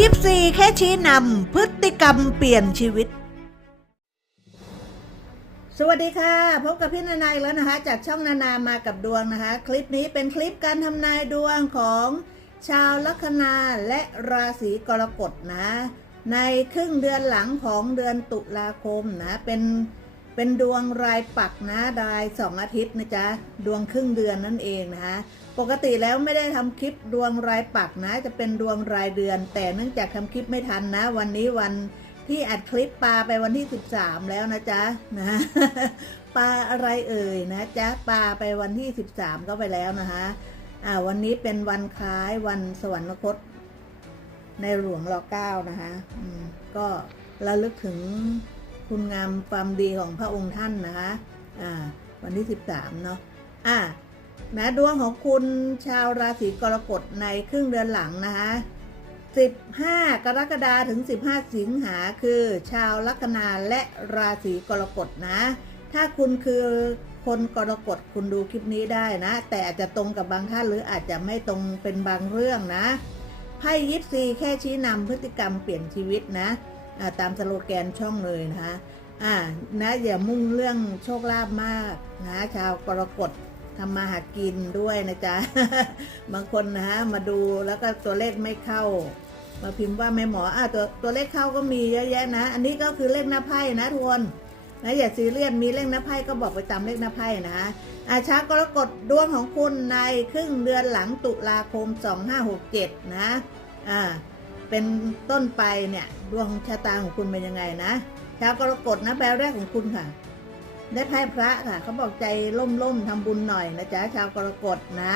ยิปซีแค่ชี้นำพฤติกรรมเปลี่ยนชีวิต สวัสดีค่ะ พบกับพี่นานาอีกแล้วนะคะ จากช่องนานามากับดวงนะคะ คลิปนี้เป็นคลิปการทำนายดวงของชาวลัคนาและราศีกรกฎนะ ในครึ่งเดือนหลังของเดือนตุลาคมนะ เป็น เป็นดวงรายปักนะรายสองอาทิตย์นะจ๊ะดวงครึ่งเดือนนั่นเองนะคะปกติแล้วไม่ได้ทำคลิปดวงรายปักนะ จะเป็นดวงรายเดือน แต่เนื่องจากทำคลิปไม่ทันนะ วันนี้วันที่อัดคลิปปลาไปวันที่ 13 แล้วนะจ๊ะนะปลาอะไรเอ่ยนะจ๊ะปลาไปวันที่ 13 ก็ไปแล้วนะคะอ่าวันนี้เป็นวันคล้ายวันสวรรคต ในหลวงรอเก้านะคะอืมก็ระลึกถึง คุณงามความดีของพระองค์ท่านนะคะอ่าวันที่ 13 เนาะอ่านะดวงของคุณชาวราศีกรกฎในครึ่งเดือนหลังนะคะ15 กรกฎาคมถึง 15 สิงหาคือ ชาวลัคนาและราศีกรกฎนะ ถ้าคุณคือคนกรกฎคุณดูคลิปนี้ได้นะ แต่อาจจะตรงกับบางท่านหรืออาจจะไม่ตรงเป็นบางเรื่องนะไพ่ยิปซีแค่ชี้นำพฤติกรรมเปลี่ยนชีวิตนะ ตามสโลแกนช่องเลยนะคะอ่านะอย่ามุ่งเรื่องโชคลาภมากนะชาวกรกฎทำมาหากินด้วยนะจ๊ะ บางคนนะฮะมาดูแล้วก็ตัวเลขไม่เข้า มาพิมพ์ว่าไม่หมออะตัวตัวเลขเข้าก็มีเยอะแยะนะ อันนี้ก็คือเลขหน้าไพ่นะทุกคนนะอย่าซีเรียสมีเลขหน้าไพ่ก็บอกไปตามเลขหน้าไพ่นะอาชากรกฎดวงของคุณในครึ่งเดือนหลังตุลาคม 2567 นะอ่า เป็นต้นไปเนี่ยดวงชะตาของคุณเป็นยังไงนะชาวกรกฎนะแปลแรกของคุณค่ะ ได้ไพ่พระค่ะเขาบอกใจล่มๆทำบุญหน่อยนะจ๊ะชาวกรกฎนะ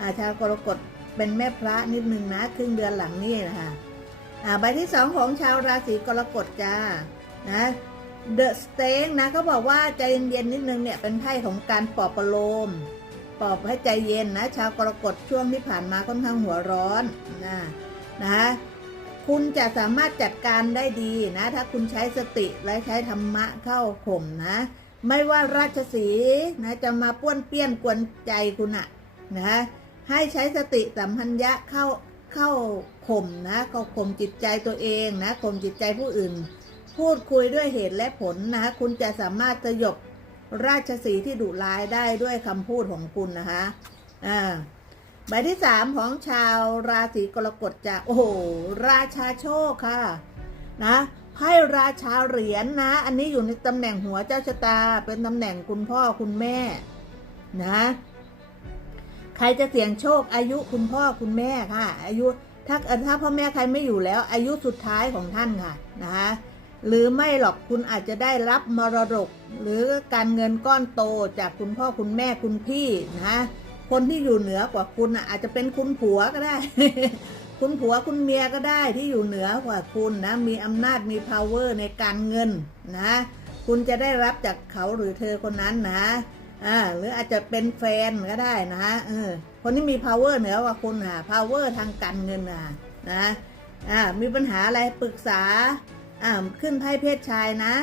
อาชาวกรกฎเป็นแม่พระนิดนึงนะครึ่งเดือนหลังนี่นะคะอ่าใบที่สองของชาวราศีกรกฎจ้านะเดอะสเต็งนะเขาบอกว่าใจเย็นๆนิดนึงเนี่ยเป็นไพ่ของการปลอบประโลมปลอบให้ใจเย็นนะ ชาวกรกฎช่วงที่ผ่านมาค่อนข้างหัวร้อนนะนะ คุณจะสามารถจัดการได้ดีนะ ถ้าคุณใช้สติและใช้ธรรมะเข้าข่มนะ ไม่ว่าราชสีนะจะมาป้วนเปี้ยนกวนใจคุณอะนะให้ใช้สติสัมพัญญะเข้าเข้าข่มนะเข้าข่มจิตใจตัวเองนะข่มจิตใจผู้อื่น พูดคุยด้วยเหตุและผลนะ คุณจะสามารถสยบราชสีที่ดุร้ายได้ด้วยคำพูดของคุณนะคะอ่า ใบที่สามของชาวราศีกรกฎจะโอ้โหราชาโชคค่ะ นะไพ่ราชาเหรียญนะ อันนี้อยู่ในตำแหน่งหัวเจ้าชะตา เป็นตำแหน่งคุณพ่อคุณแม่ นะ ใครจะเสี่ยงโชคอายุคุณพ่อคุณแม่ค่ะ อายุถ้าถ้าพ่อแม่ใครไม่อยู่แล้ว อายุสุดท้ายของท่านค่ะนะคะหรือไม่หรอกคุณอาจจะได้รับมรดก หรือการเงินก้อนโตจากคุณพ่อคุณแม่คุณพี่นะ คนที่อยู่เหนือกว่าคุณอะอาจจะเป็นคุณผัวก็ได้ คุณผัวคุณเมียก็ได้ที่อยู่เหนือกว่าคุณนะ มีอำนาจมี power ในการเงินนะ คุณจะได้รับจากเขาหรือเธอคนนั้นนะอ่าหรืออาจจะเป็นแฟนก็ได้นะเออคนที่มี power เหนือกว่าคุณอะ power ทางการเงินอะนะอ่ามีปัญหาอะไรปรึกษาอ่าขึ้นไพ่เพศชายนะ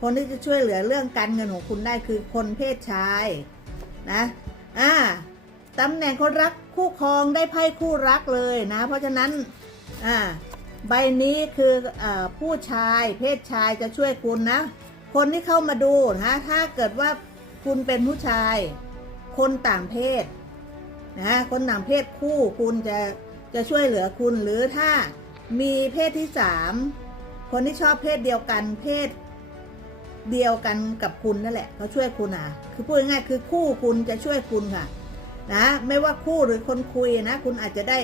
คนที่จะช่วยเหลือเรื่องการเงินของคุณได้คือคนเพศชายนะ อ่า ตำแหน่งคนรักคู่ครองได้ไพ่คู่รักเลยนะ เพราะฉะนั้นอ่าใบนี้คืออผู้ชายเพศชายจะช่วยคุณนะ คนที่เข้ามาดูนะถ้าเกิดว่าคุณเป็นผู้ชาย คนต่างเพศนะคนต่างเพศคู่คุณจะจะช่วยเหลือคุณหรือถ้ามีเพศที่สามคนที่ชอบเพศเดียวกันเพศเดียวกันกับคุณนั่นแหละเขาช่วยคุณอะ คือพูดง่ายๆคือคู่คุณจะช่วยคุณค่ะ นะไม่ว่าคู่หรือคนคุยนะคุณอาจจะได้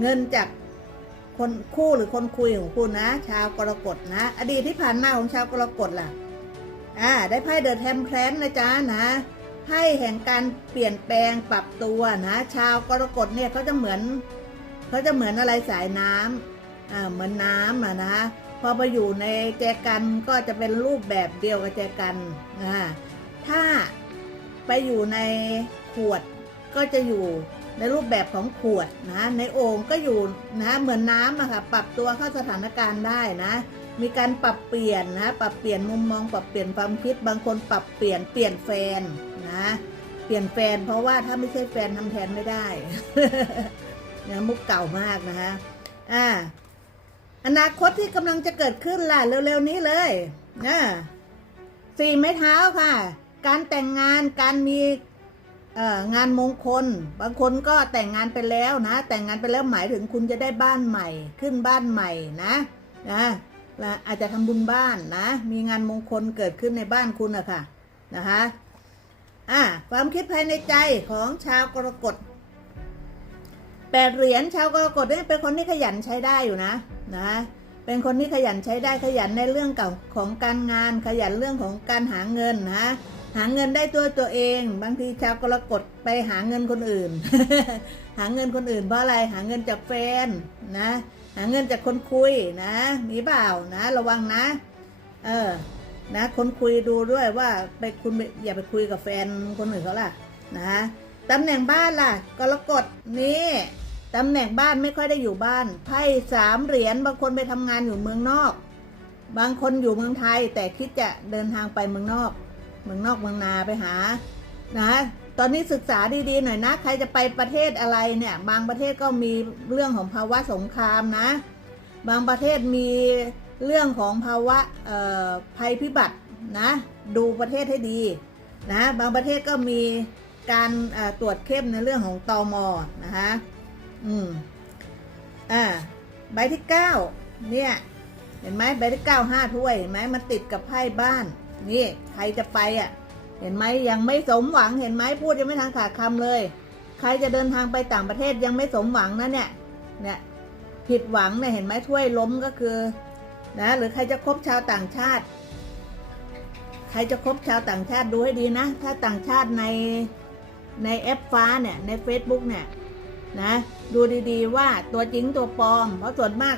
เงินจากคนคู่หรือคนคุยของคุณนะ ชาวกรกฎนะ อดีตที่ผ่านมาของชาวกรกฎล่ะอ่าได้ไพ่เดอะแทมเพลนนะจ๊ะนะไพ่แห่งการเปลี่ยนแปลงปรับตัวนะ ชาวกรกฎเนี่ยเขาจะเหมือนเขาจะเหมือนอะไรสายน้ำอ่าเหมือนน้ำอะนะพอไปอยู่ในแจกันก็จะเป็นรูปแบบเดียวกับแจกันอ่าถ้าไปอยู่ในขวด ก็จะอยู่ในรูปแบบของขวดนะ ในโอ่งก็อยู่นะเหมือนน้ำอะค่ะปรับตัวเข้าสถานการณ์ได้นะ มีการปรับเปลี่ยนนะ ปรับเปลี่ยนมุมมอง ปรับเปลี่ยนความคิด บางคนปรับเปลี่ยนเปลี่ยนแฟนนะ เปลี่ยนแฟน เพราะว่าถ้าไม่ใช่แฟนทำแทนไม่ได้นี่ยมุกเก่ามากนะคะอ่าอนาคตที่กำลังจะเกิดขึ้นล่ะเร็วๆนี้เลยนะสี่ไม้เท้าค่ะ การแต่งงานการมี งานมงคล บางคนก็แต่งงานไปแล้วนะ แต่งงานไปแล้วหมายถึงคุณจะได้บ้านใหม่ ขึ้นบ้านใหม่นะนะอาจจะทำบุญบ้านนะ มีงานมงคลเกิดขึ้นในบ้านคุณอะค่ะนะคะอะความคิดภายในใจของชาวกรกฎแปดเหรียญชาวกรกฎเนี่ยเป็นคนที่ขยันใช้ได้อยู่นะนะ เป็นคนที่ขยันใช้ได้ขยันในเรื่องของของการงานขยันเรื่องของการหาเงินนะ หาเงินได้ตัวตัวเอง บางทีชาวกรกฎไปหาเงินคนอื่น หาเงินคนอื่นเพราะอะไรหาเงินจากแฟนนะ หาเงินจากคนคุยนะมีเปล่านะ ระวังนะ เออนะคนคุยดูด้วยว่าไปคุณไปอย่าไปคุยกับแฟนคนอื่นเขาล่ะนะตำแหน่งบ้านล่ะ กรกฎนี่ตำแหน่งบ้านไม่ค่อยได้อยู่บ้านไพ่สามเหรียญบางคนไปทำงานอยู่เมืองนอก บางคนอยู่เมืองไทยแต่คิดจะเดินทางไปเมืองนอก เมืองนอกเมืองนาไปหานะตอนนี้ศึกษาดีๆหน่อยนะ ใครจะไปประเทศอะไรเนี่ย บางประเทศก็มีเรื่องของภาวะสงครามนะ บางประเทศมีเรื่องของภาวะภัยพิบัตินะ ดูประเทศให้ดีนะ บางประเทศก็มีการตรวจเข้มในเรื่องของตอมอนะคะอืมอ่าใบที่เก้าเนี่ย เห็นไหมใบที่เก้าห้าถ้วยเห็นไหมมันติดกับไพ่บ้าน นี่ใครจะไปอะ เห็นไหมยังไม่สมหวังเห็นไหมพูดยังไม่ทางขาดคำเลย ใครจะเดินทางไปต่างประเทศยังไม่สมหวังนะเนี่ยเนี่ยผิดหวังเนี่ยเห็นไหมถ้วยล้มก็คือนะหรือใครจะคบชาวต่างชาติ ใครจะคบชาวต่างชาติดูให้ดีนะ ถ้าต่างชาติในในแอปฟ้าเนี่ยใน Facebook เนี่ยนะดูดีๆว่าตัวจริงตัวปลอม เพราะส่วนมาก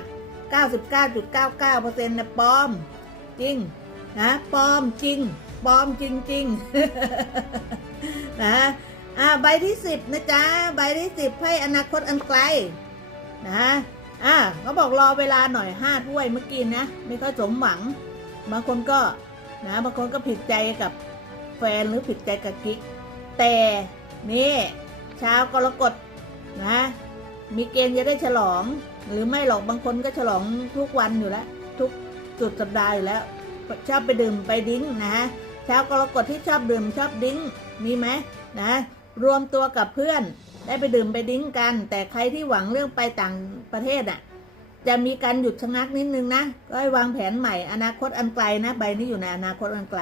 99.99%เนี่ยปลอม จริง นะปลอมจริงปลอมจริงๆนะอ่าใบที่10นะจ๊ะใบที่10ให้อนาคตอันไกลนะอ่าเขาบอกรอเวลาหน่อยห้าถ้วยเมื่อกี้นะไม่ค่อยสมหวัง บางคนก็นะบางคนก็ผิดใจกับแฟนหรือผิดใจกับกิ๊กแต่นี่ชาวกรกฎนะ มีเกณฑ์จะได้ฉลอง หรือไม่หรอกบางคนก็ฉลองทุกวันอยู่แล้ว ทุกสุดสัปดาห์อยู่แล้ว ชอบไปดื่มไปดิ้งนะฮะชาวกรกฎที่ชอบดื่มชอบดิ้งมีไหมนะรวมตัวกับเพื่อนได้ไปดื่มไปดิ้งกัน แต่ใครที่หวังเรื่องไปต่างประเทศอะจะมีการหยุดชะงักนิดนึงนะ ก็ให้วางแผนใหม่อนาคตอันไกลนะ ใบนี้อยู่ในอนาคตอันไกล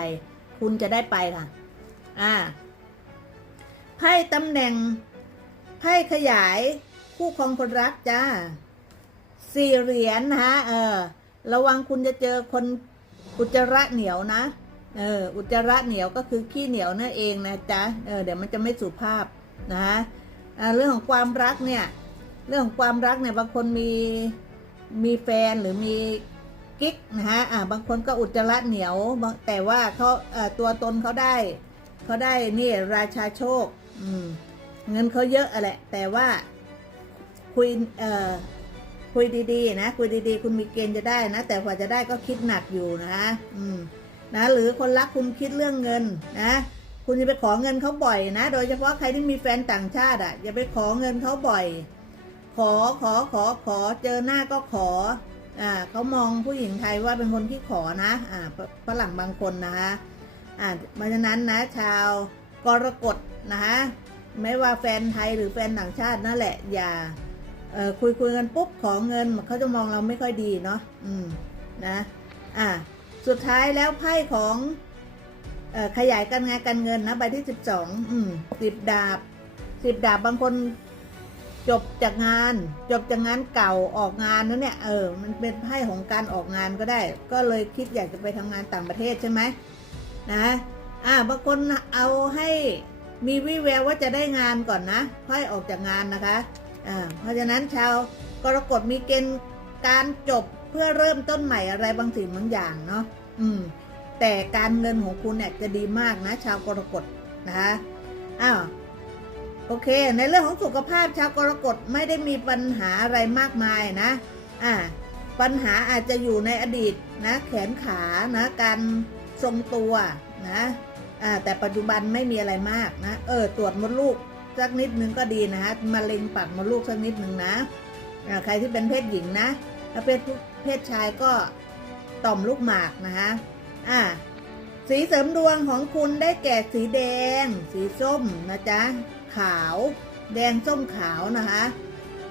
คุณจะได้ไปค่ะ อ่า ไพ่ตำแหน่ง ไพ่ขยาย คู่ครองคนรักจ้า สี่เหรียญนะฮะ เออ ระวังคุณจะเจอคน อุจจาระเหนียวนะ เออ อุจจาระเหนียวก็คือขี้เหนียวนั่นเองนะจ๊ะ เออ เดี๋ยวมันจะไม่สุภาพนะฮะเรื่องของความรักเนี่ย เรื่องของความรักเนี่ยบางคนมี มีแฟนหรือมีกิ๊กนะฮะ อ่า บางคนก็อุจจาระเหนียว แต่ว่าเขาเอ่อตัวตนเขาได้เขาได้นี่ราชาโชค อืม เงินเขาเยอะอะแหละแต่ว่าคุยเอ่อ คุยดีๆ นะคุยดีๆ คุณมีเกณฑ์จะได้นะ แต่กว่าจะได้ก็คิดหนักอยู่นะอืมนะหรือคนรักคุณคิดเรื่องเงินนะคุณจะไปขอเงินเขาบ่อยนะ โดยเฉพาะใครที่มีแฟนต่างชาติอะอย่าไปขอเงินเขาบ่อย ขอขอขอขอเจอหน้าก็ขออ่าเขามองผู้หญิงไทยว่าเป็นคนที่ขอนะอ่าฝรั่งบางคนนะคะอ่าเพราะฉะนั้นนะ ชาวกรกฎนะคะไม่ว่าแฟนไทยหรือแฟนต่างชาตินั่นแหละอย่า คุยคุยกันปุ๊บขอเงินเขาจะมองเราไม่ค่อยดีเนาะอืมนะอ่าสุดท้ายแล้วไพ่ของอขยายการงานการเงินนะใบที่สิบสองอืมสิบดาบสิบดาบบางคนจบจากงานจบจากงานเก่าออกงานแล้วเนี่ยเออมันเป็นไพ่ของการออกงานก็ได้ ก็เลยคิดอยากจะไปทำงานต่างประเทศใช่ไหมนะอ่าบางคนเอาให้มีวิแววว่าจะได้งานก่อนนะค่อยออกจากงานนะคะ เพราะฉะนั้นชาวกรกฎมีเกณฑ์การจบเพื่อเริ่มต้นใหม่อะไรบางสิ่งบางอย่างเนาะอืม แต่การเงินของคุณเนี่ยจะดีมากนะ ชาวกรกฎนะคะอ้าวโอเค ในเรื่องของสุขภาพชาวกรกฎไม่ได้มีปัญหาอะไรมากมายนะ อ่า ปัญหาอาจจะอยู่ในอดีตนะ แขนขานะการทรงตัวนะ อ่า แต่ปัจจุบันไม่มีอะไรมากนะ เออ ตรวจมดลูก สักนิดนึงก็ดีนะฮะมะเร็งปากมดลูกสักนิดนึงนะใครที่เป็นเพศหญิงนะถ้าเป็นเพศชายก็ต่อมลูกหมากนะคะอ่าสีเสริมดวงของคุณได้แก่สีแดง สีส้มนะจ๊ะขาว แดงส้มขาวนะคะ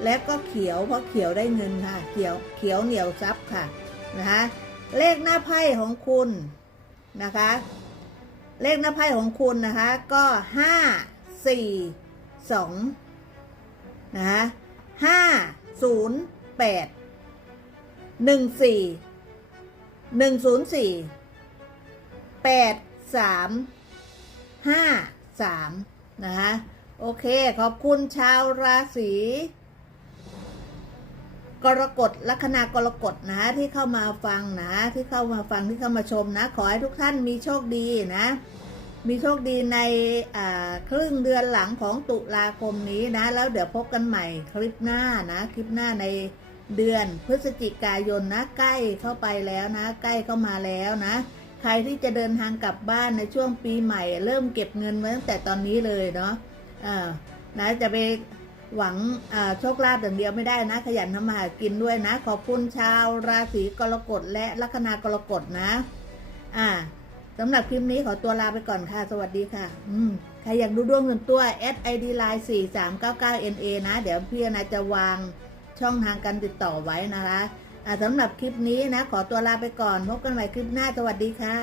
และก็เขียวเพราะเขียวได้เงินค่ะ เขียวเขียวเหนียวซับค่ะนะคะเลขหน้าไพ่ของคุณนะคะ เลขหน้าไพ่ของคุณนะคะก็ห้าสี่ สองนะคะห้าศูนย์แปดหนึ่งสี่หนึ่งศูนย์สี่แปดสามห้าสามนะคะโอเค ขอบคุณชาวราศีกรกฎลัคนากรกฎนะที่เข้ามาฟังนะ ที่เข้ามาฟังที่เข้ามาชมนะ ขอให้ทุกท่านมีโชคดีนะ มีโชคดีในครึ่งเดือนหลังของตุลาคมนี้นะ แล้วเดี๋ยวพบกันใหม่คลิปหน้านะ คลิปหน้าในเดือนพฤศจิกายนนะใกล้เข้าไปแล้วนะ ใกล้เข้ามาแล้วนะ ใครที่จะเดินทางกลับบ้านในช่วงปีใหม่ เริ่มเก็บเงินไว้ตั้งแต่ตอนนี้เลยเนาะอ่านะจะไปหวังโชคลาภอย่างเดียวไม่ได้นะ ขยันทำมาหากินด้วยนะ ขอบคุณชาวราศีกรกฎและลัคนากรกฎนะ อ่า สำหรับคลิปนี้ขอตัวลาไปก่อนค่ะ สวัสดีค่ะ อืมใครอยากดูดวงส่วนตัว s i d line 4 3 9 9 n a นะ เดี๋ยวพี่อนาจะวางช่องทางการติดต่อไว้นะคะอ่าสำหรับคลิปนี้นะ ขอตัวลาไปก่อนพบกันใหม่คลิปหน้า สวัสดีค่ะ